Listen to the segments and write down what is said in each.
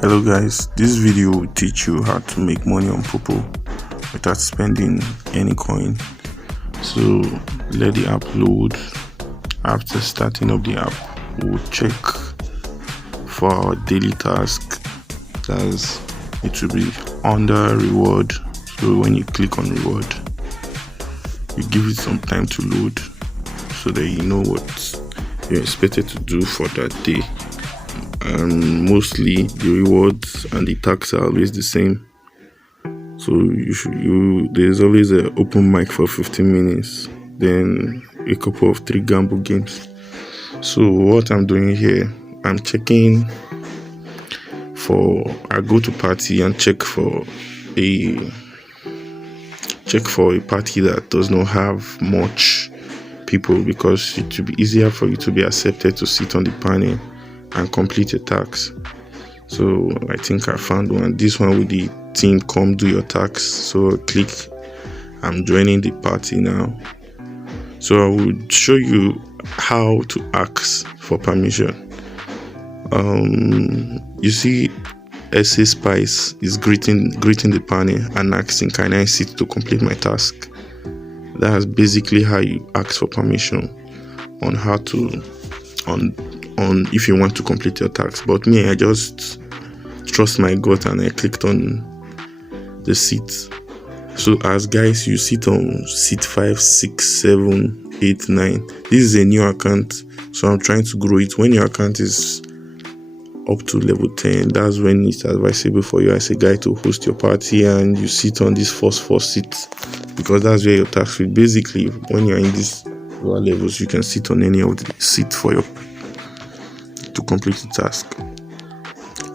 Hello guys, this video will teach you how to make money on Poppo without spending any coin. So let the app load. After starting up the app, we'll check for our daily task. It will be under reward. So when you click on reward, you give it some time to load so that you know what you're expected to do for that day. And mostly the rewards and the tax are always the same. So there's always an open mic for 15 minutes, then a couple of 3 gamble games. So what I'm doing here, I'm checking I go to party and check for a party that does not have much people, because it will be easier for you to be accepted to sit on the panel and complete a task. So I think I found one. This one with the team come do your tax. So click. I'm joining the party now. So I will show you how to ask for permission. You see SA Spice is greeting the panel and asking, can I sit to complete my task? That's basically how you ask for permission on how to on if you want to complete your task. But me, I just trust my gut and I clicked on the seat. So as guys, you sit on seat 5, 6, 7, 8, 9. This is a new account, so I'm trying to grow it. When your account is up to level 10, that's when it's advisable for you as a guy to host your party and you sit on this first 4 seats, because that's where your task will. Basically, when you're in these lower levels, you can sit on any of the seats to complete the task.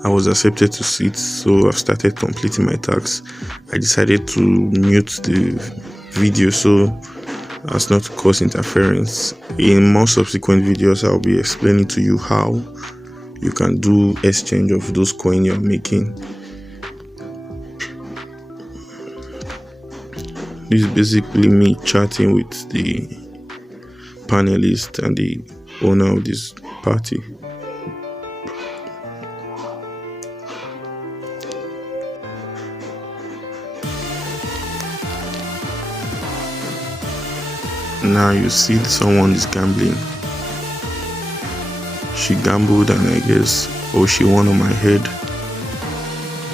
I was accepted to sit, so I've started completing my task. I decided to mute the video so as not to cause interference. In more subsequent videos, I'll be explaining to you how you can do exchange of those coins you're making. This is basically me chatting with the panelist and the owner of this party. Now you see someone is gambling. She gambled and I guess, she won on my head.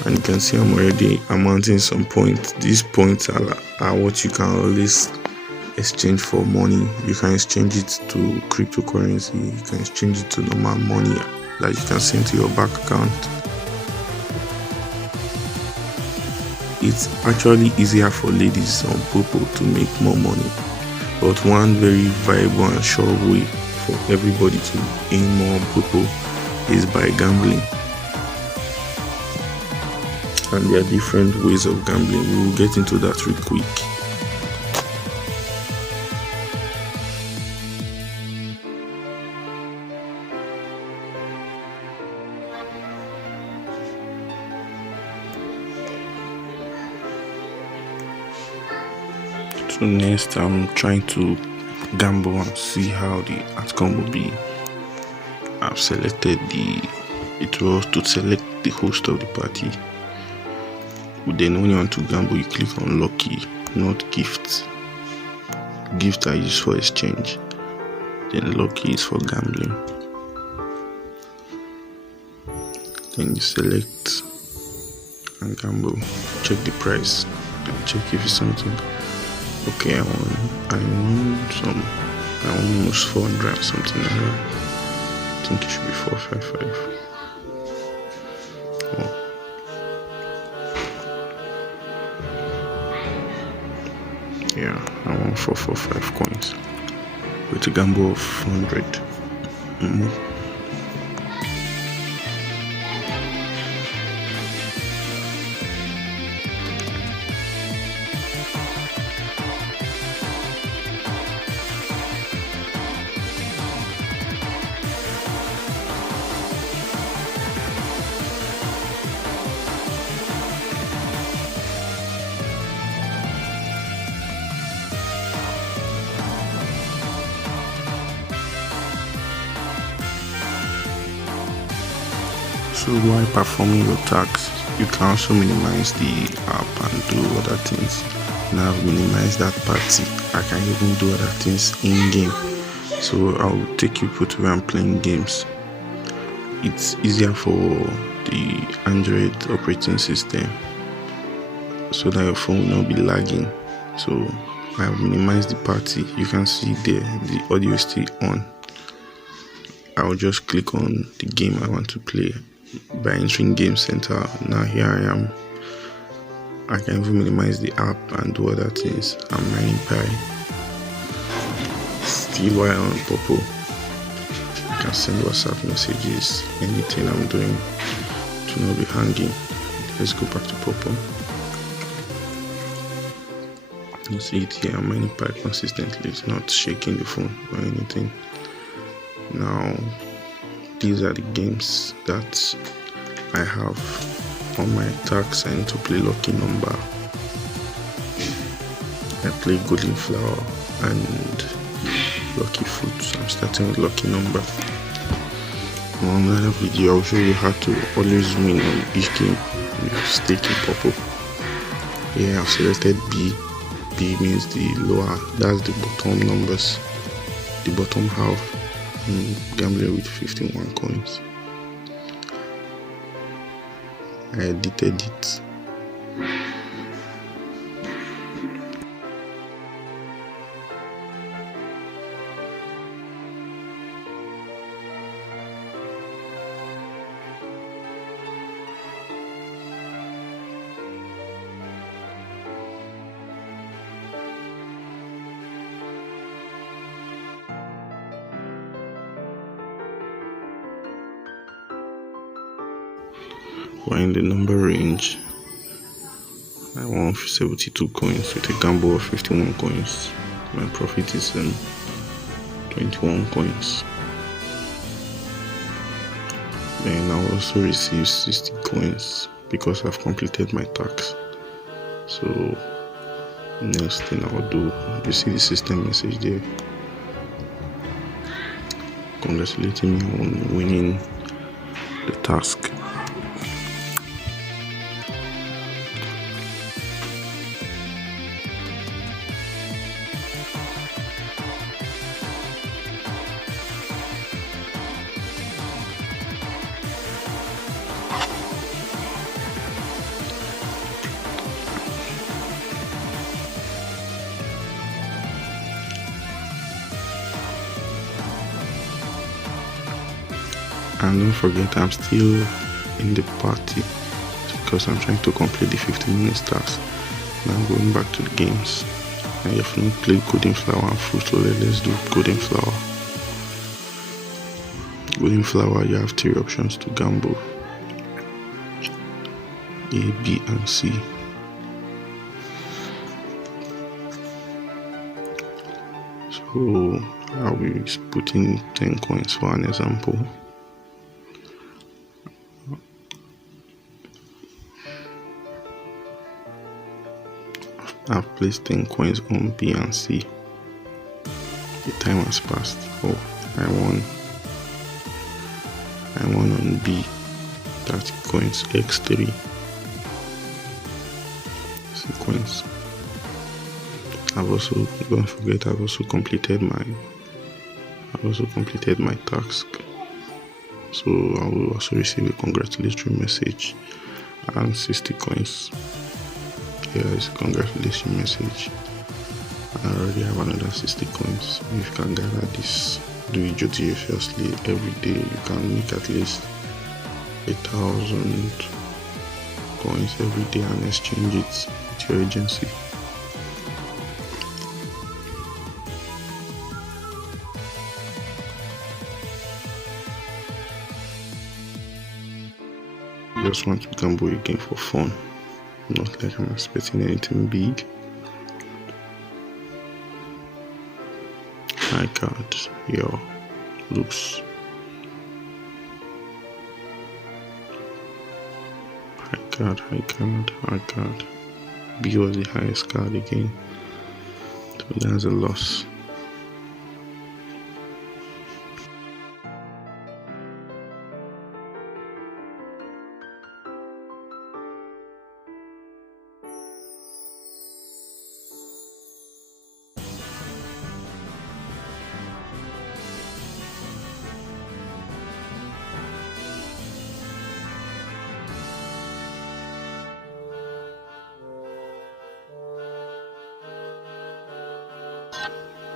And you can see I'm already amounting some points. These points are what you can always exchange for money. You can exchange it to cryptocurrency. You can exchange it to normal money that you can send to your bank account. It's actually easier for ladies on Poppo to make more money. But one very viable and sure way for everybody to earn more on Poppo is by gambling. And there are different ways of gambling. We will get into that real quick. So next, I'm trying to gamble and see how the outcome will be. I've selected it was to select the host of the party. Then when you want to gamble, you click on lucky, not gifts. Gifts are used for exchange. Then lucky is for gambling. Then you select and gamble. Check the price. Check if it's something. Okay, I won almost 400 or something like that. I think it should be 455. Yeah, I won 445 coins with a gamble of 100. So while performing your tasks, you can also minimize the app and do other things. Now I've minimized that party. I can even do other things in game. So I'll take you to where I'm playing games. It's easier for the Android operating system so that your phone will not be lagging. So I have minimized the party. You can see there the audio is still on. I'll just click on the game I want to play by entering Game Center. Now here I am. I can even minimize the app and do other things. I'm running Pi. Still while on Poppo, I can send WhatsApp messages, anything I'm doing to not be hanging. Let's go back to Poppo. You see it here, I'm running Pi consistently. It's not shaking the phone or anything. Now, these are the games that I have on my tags. I need to play Lucky Number. I play Golden Flower and Lucky Fruit. I'm starting with Lucky Number. On another video, I'll show you how to always win on each game with stake in Poppo. Here I've selected B. B means the lower, that's the bottom numbers, the bottom half. I'm gambling with 51 coins. I edited it. We're in the number range. I won 72 coins with a gamble of 51 coins. My profit is 21 coins. Then I also receive 60 coins because I've completed my task. So next thing I'll do, you see the system message there congratulating me on winning the task. And don't forget, I'm still in the party because I'm trying to complete the 15-minute task. Now I'm going back to the games. I have not played Golden Flower and Fruit, so let's do Golden Flower. Golden Flower, you have 3 options to gamble: A, B, and C. So I'll be putting 10 coins for an example. I've placed 10 coins on B and C. The time has passed. Oh, I won on B. 30 coins, X3 sequence. I've also, don't forget, I've also completed my task. So I will also receive a congratulatory message and 60 coins. Here is a congratulation message. I already have another 60 coins. If you can gather this, do it judiciously every day. You can make at least 1,000 coins every day and exchange it with your agency. Just want to gamble again for fun. Not like I'm expecting anything big. High card, yo, looks. High card. B was the highest card again. So that's a loss.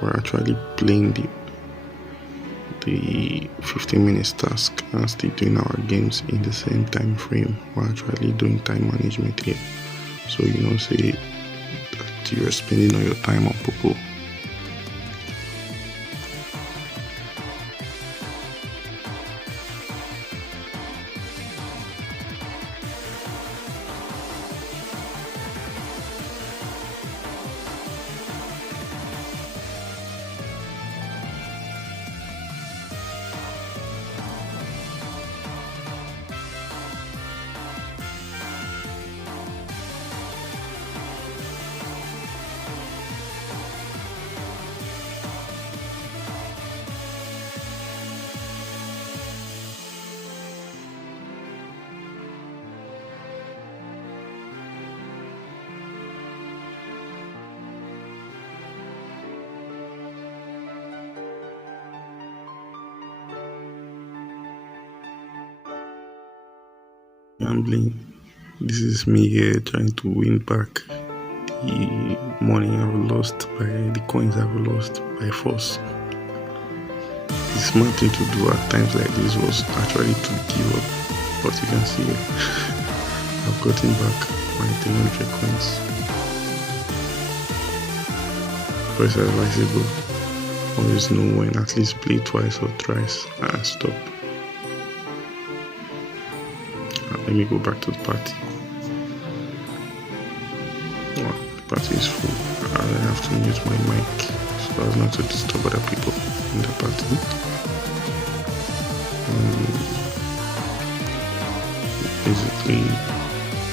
we're actually playing the 15 minutes task and still doing our games in the same time frame. We're actually doing time management here. So say that you're spending all your time on Poppo. Gambling. This is me here trying to win back the money I've lost by the coins I've lost by force. The smart thing to do at times like this was actually to give up, but you can see I've gotten back my 300 coins. But it's advisable, always know when, at least play twice or thrice and stop. Let me go back to the party. Well, the party is full. I have to mute my mic so as not to disturb other people in the party. Basically,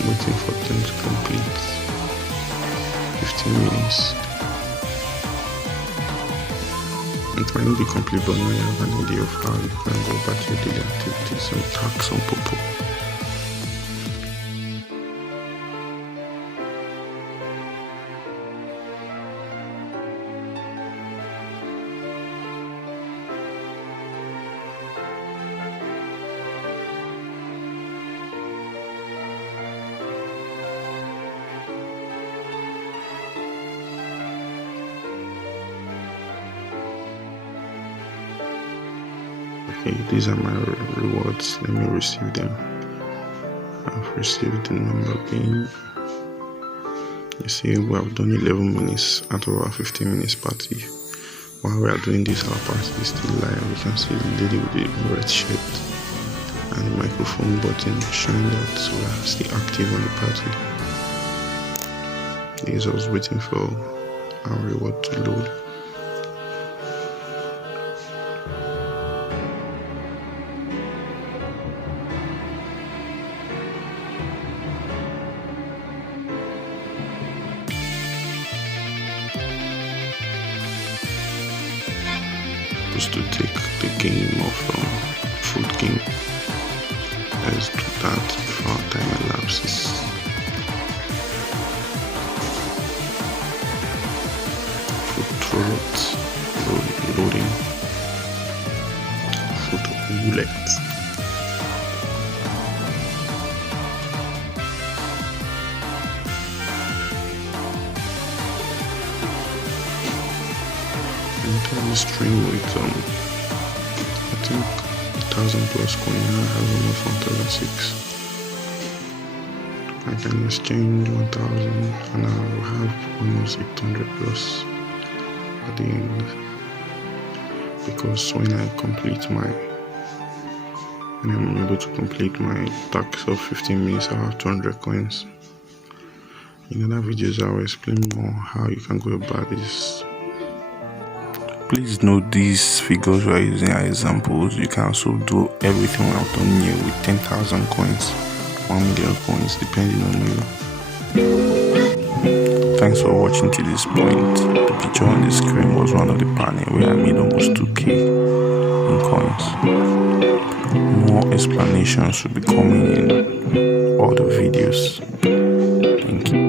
waiting for them to complete 15 minutes. It might not be complete, but now you have an idea of how you can go about your daily activities and tasks on Poppo. Okay, these are my rewards. Let me receive them. I've received the number game. You see, we have done 11 minutes out of our 15 minutes party. While we are doing this, our party is still live. You can see the lady with the red shirt and the microphone button showing that we are still active on the party. This I was waiting for our reward to load. To take the game of food game. Let's do that before our time elapses. Food loading. Food roulette. Entire stream with I think 1,000 plus coin. I have almost 1,006. I can exchange 1,000 and I will have almost 800 plus at the end, because when I'm able to complete my task of 15 minutes, I'll have 200 coins. In other videos I will explain more how you can go about this. Please note these figures we are using as examples. You can also do everything we have done here with 10,000 coins, 1 million coins, depending on you. Thanks for watching to this point. The picture on the screen was one of the panel where I made almost 2k in coins. More explanations will be coming in all the videos. Thank you.